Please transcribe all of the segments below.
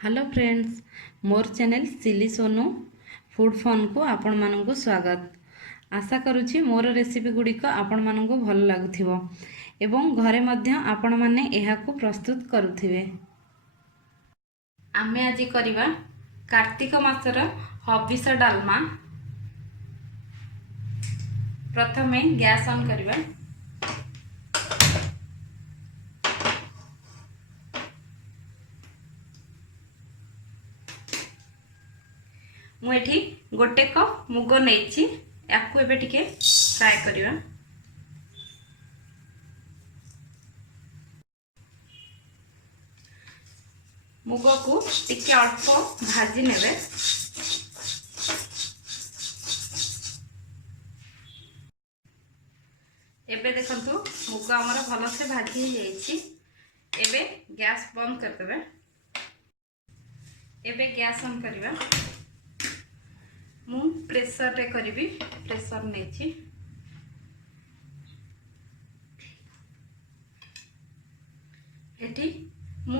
Hello friends, मोर channel सिली Sonu food fun को आपण मानक स्वागत। आशा करुछि मोर रेसिपी गुड़िक आपण मानक भल लगुथिबो एवं घरे मध्य आपण माने एहा को प्रस्तुत करुथिबे। आमे आज करिबा कार्तिक मासर हबिस डालमा। प्रथमे गैस ऑन करिबा। मुझे गोटे कप मुग नहीं याकू एबे टिके फ्राए करिबा। मुग को टिके अल्प भाजी नेबे। एबे देखंतु मुग हमर भल से भाजी हो जाइछि। एबे गैस बंद कर देबे। एबे गैस ऑन करिबा। मु प्रेशर रे करिबी। प्रेशर नेछि। एठी मु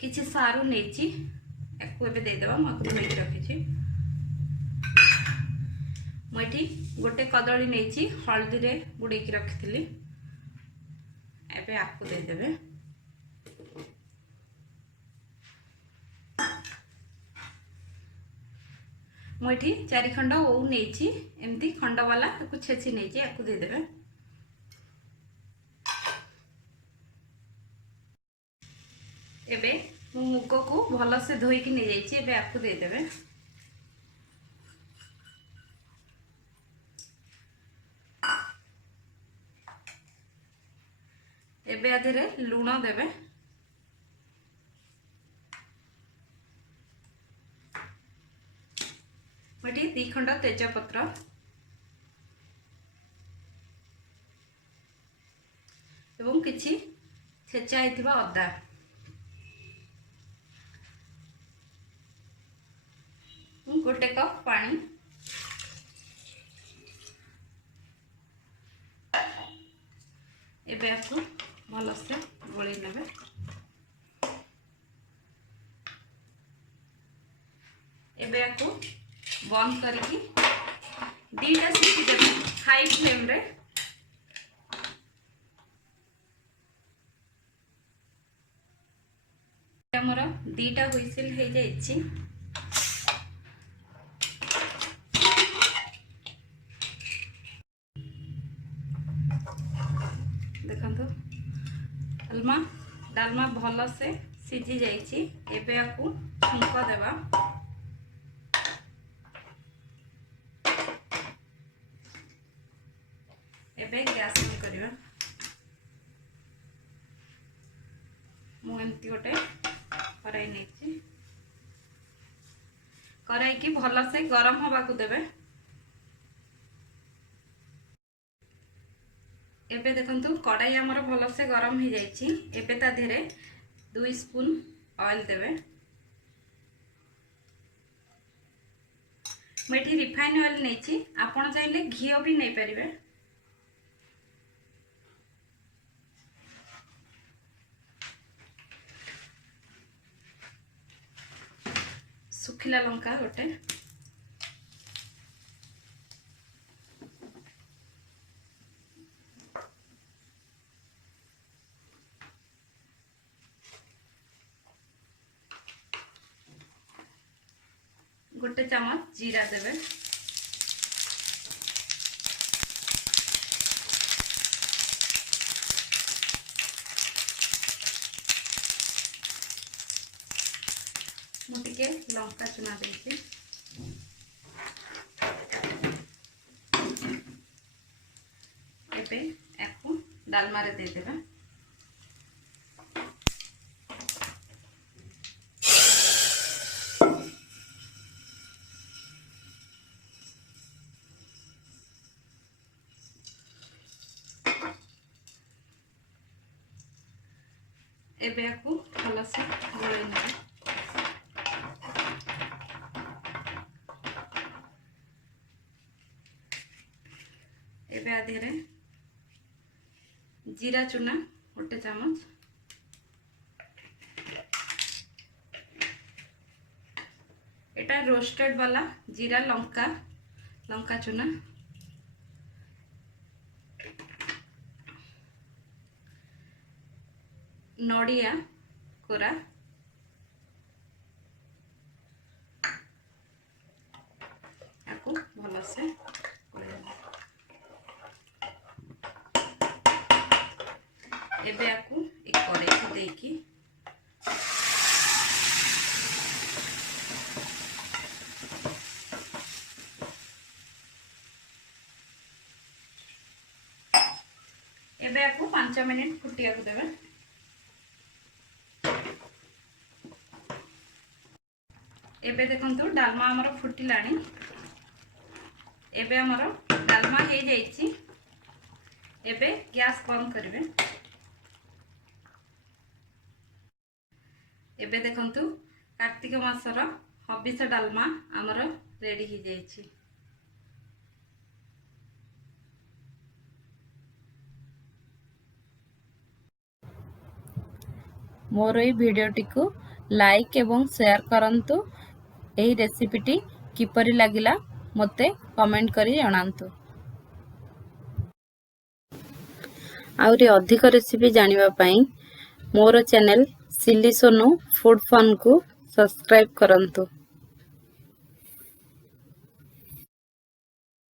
किछि सारू नेछि याकू एबे दे देबा। मकु नै रखिछि। मुठी गोटे कदली नेछि हल्दी रे गुडे की रखिथिली। एबे आकु दे देबे। मुठी 4 खंड ओ नेछि एमती खंड वाला ताकू छेछि नेछि याकू दे देबे। एबे मु मुग को भल से धोई की नै जाइछि। एबे आकू दे देबे। एबे आधेरे लूण देबे। मटी 2 खंड तेजपत्र एवं किछि छेचा हिथिबा अदा। गोटे कप पानी। एबे आपको भल से गोली नेबे। एबे आपको बंद करके 2टा सीटी देबे हाई फ्लेम रे। हमर 2टा हुइसिल हे जाइछि। देखंतु डालमा भल से सिझी जाइछि। एबे आपको छुंक देबा। एबे गैस ऑन करिवा। मु एमती गोटे कराई नेछि। कराई की भल से गरम हवा को देबे। एबे देखंतु कढ़ाई हमर भल से गरम हो जाइछि। एबे ता धेरे 2 स्पून ऑयल देबे। मेठी रिफाइन ऑयल नेछि। आपण चाहिले घी भी नै परिबे। सुखिला लंका गोटे। गोटे चम्मच जीरा देबे। मुटिके लंका चुना देछि। एबे याकू डालमा रे दे देबे। एबे याकू भल से गोळै नेबे। एबे आधेरे जीरा चूना गोटे चामच। एटा रोस्टेड वाला जीरा लंका लंका चूना, नड़िया कोरा, याकू भल से एबे याकू एक कड़ाई को देकी एबे याकू 5 मिनिट फुटिया को देबे। एबे देखंतु डालमा हमर फुटिलाणी। एबे हमर डालमा हे जाईची। एबे गैस बंद करिवे। एबे देखंतु कार्तिक मासर हबिष डालमा हमर रेडी हो जाईची। मोर ये वीडियोटी को लाइक एवं शेयर करंतु। एही रेसिपीटी किपरि लागिला मते कमेंट करी जणांतु। आउरी अधिक रेसिपी जानिबा पई मोर चैनल सिली सोनू फूड फन को सब्सक्राइब करंतु।